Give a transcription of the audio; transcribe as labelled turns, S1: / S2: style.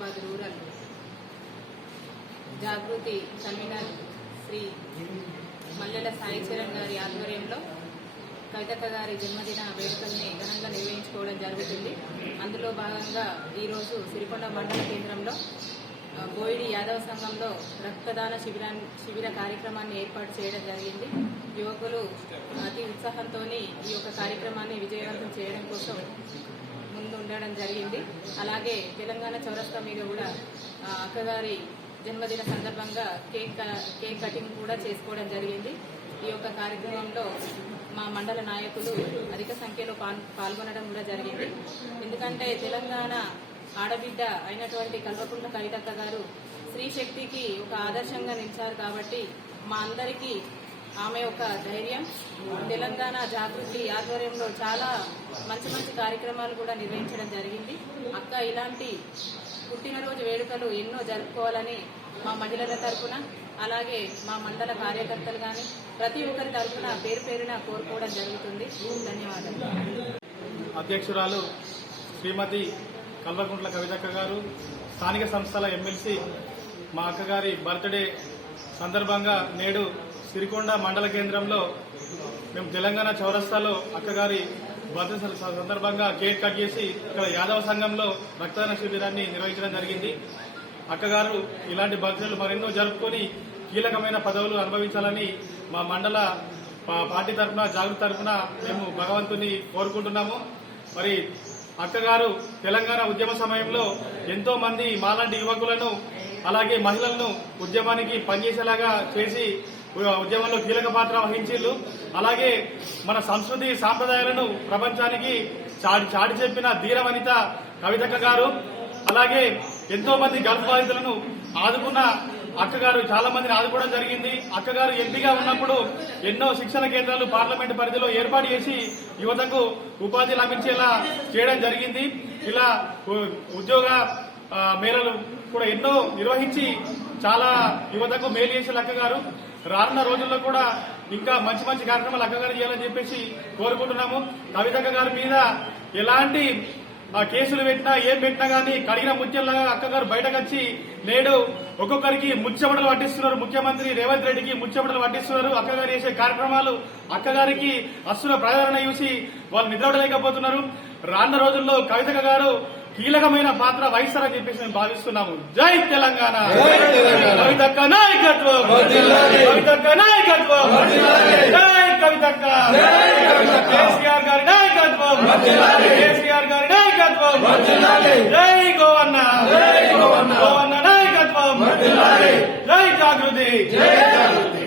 S1: Nizamabad rural Jagruthi seminar Shri Mallela Saicharan గారి ఆధ్వర్యంలో కవితక్క గారి జన్మదిన వేడుకల్ని ఘనంగా నిర్వహించుకోవడం జరుగుతుంది. అందులో భాగంగా ఈరోజు సిరికొండ మండల కేంద్రంలో బోయిడి యాదవ సంఘంలో రక్తదాన శిబిరాన్ని శిబిర కార్యక్రమాన్ని ఏర్పాటు చేయడం జరిగింది. యువకులు అతి ఉత్సాహంతో ఈ యొక్క కార్యక్రమాన్ని విజయవంతం చేయడం కోసం ముందు ఉండడం జరిగింది. అలాగే తెలంగాణ చౌరస్తా మీద కూడా అక్కగారి జన్మదిన సందర్భంగా కేక్ క- కేక్ కటింగ్ కూడా చేసుకోవడం జరిగింది. ఈ యొక్క కార్యక్రమంలో మా మండల నాయకులు అధిక సంఖ్యలో పాల్గొనడం కూడా జరిగింది. ఎందుకంటే తెలంగాణ ఆడబిడ్డ అయినటువంటి కల్వకుంట్ల కవితక్క గారు స్త్రీ శక్తికి ఒక ఆదర్శంగా నిలిచారు కాబట్టి మా అందరికీ ఆమె ఒక ధైర్యం తెలంగాణ జాగృతి ఆధ్వర్యంలో చాలా మంచి మంచి కార్యక్రమాలు కూడా నిర్వహించడం జరిగింది. అక్క ఇలాంటి పుట్టినరోజు వేడుకలు ఎన్నో జరుపుకోవాలని మా మహిళల తరపున అలాగే మా మండల కార్యకర్తలు కానీ ప్రతి ఒక్కరి తరపున పేరు పేరున కోరుకోవడం జరుగుతుంది. ధన్యవాదాలు.
S2: అధ్యక్షురాలు శ్రీమతి కల్వకుంట్ల కవితక్క గారు స్థానిక సంస్థల ఎమ్మెల్సీ మా అక్కగారి బర్త్డే సందర్భంగా నేడు సిరికొండ మండల కేంద్రంలో మేము తెలంగాణ చౌరస్తాలో అక్కగారి బర్త్డే సందర్భంగా కేక్ కట్ చేసి ఇక్కడ యాదవ సంఘంలో రక్తదాన శిబిరాన్ని నిర్వహించడం జరిగింది. అక్కగారు ఇలాంటి బర్త్డేలు మరెన్నో జరుపుకొని కీలకమైన పదవులు అనుభవించాలని మా మండల పార్టీ తరఫున జాగృతి తరఫున మేము భగవంతుని కోరుకుంటున్నాము. మరి అక్కగారు తెలంగాణ ఉద్యమ సమయంలో ఎంతో మంది మాలాంటి యువకులను అలాగే మహిళలను ఉద్యమానికి పనిచేసేలాగా చేసి ఉద్యమంలో కీలక పాత్ర వహించిళ్ళు అలాగే మన సంస్కృతి సాంప్రదాయాలను ప్రపంచానికి చాటి చాటి చెప్పిన ధీర వనిత కవితక్క గారు. అలాగే ఎంతో మంది గల్ఫ్ బాధితులను ఆదుకున్న అక్కగారు చాలా మందిని ఆదుకోవడం జరిగింది. అక్కగారు ఎంపీగా ఉన్నప్పుడు ఎన్నో శిక్షణ కేంద్రాలు పార్లమెంట్ పరిధిలో ఏర్పాటు చేసి యువతకు ఉపాధి లభించేలా చేయడం జరిగింది. ఇలా ఉద్యోగ మేళలు కూడా ఎన్నో నిర్వహించి చాలా యువతకు మేలు చేసే అక్కగారు. రానున్న రోజుల్లో కూడా ఇంకా మంచి మంచి కార్యక్రమాలు అక్కగారు చేయాలని చెప్పేసి కోరుకుంటున్నాము. కవితక్క గారి మీద ఎలాంటి ఆ కేసులు పెట్టినా ఏం పెట్టినా గానీ కడిగిన ముత్యంలాగా అక్కగారు బయటకు వచ్చి నేడు ఒక్కొక్కరికి ముచ్చబడలు పట్టిస్తున్నారు ముఖ్యమంత్రి రేవంత్ రెడ్డికి ముచ్చబడలు పట్టిస్తున్నారు అక్కగారు చేసే కార్యక్రమాలు అక్కగారికి అస్సుల ప్రజాదరణ చూసి వాళ్ళు నిద్రపడలేకపోతున్నారు. రానున్న రోజుల్లో కవితక గారు కీలకమైన పాత్ర వహిస్తారని చెప్పేసి మేము భావిస్తున్నాము. జై తెలంగాణ! కవితక్క నాయకత్వం! కవితక్క నాయకత్వం! జై కవితక్క! కేసీఆర్ గారి నాయకత్వం! కేసీఆర్ గారి నాయకత్వం జై గోవన్న గోవన్న నాయకత్వం. జై జాగృతి.